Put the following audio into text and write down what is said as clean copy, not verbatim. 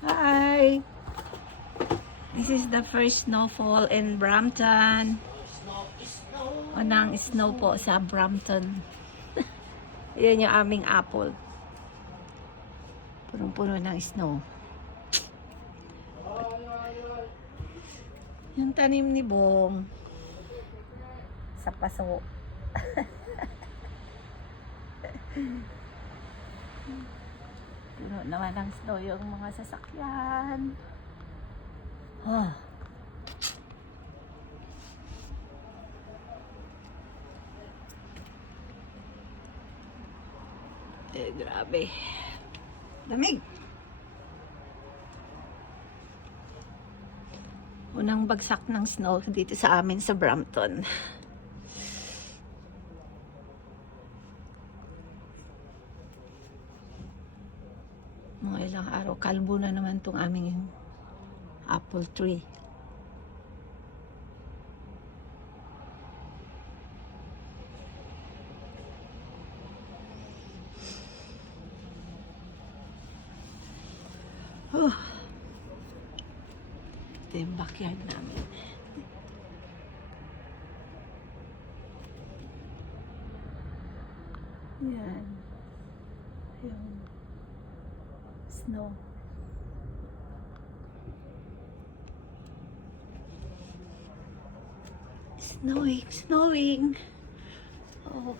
Hi! This is the first snowfall in Brampton. Unang snow po sa Brampton. Yan yung aming apple. Punong-puno ng snow. Yung tanim ni Bong sa paso. Puno naman ng snow yung mga sasakyan. Oh. Grabe. Lamig. Unang bagsak ng snow dito sa amin sa Brampton. Mga ilang araw, kalbo na naman tong aming apple tree. Ito yung backyard namin. Yan. Yung snow. Snowing. Oh.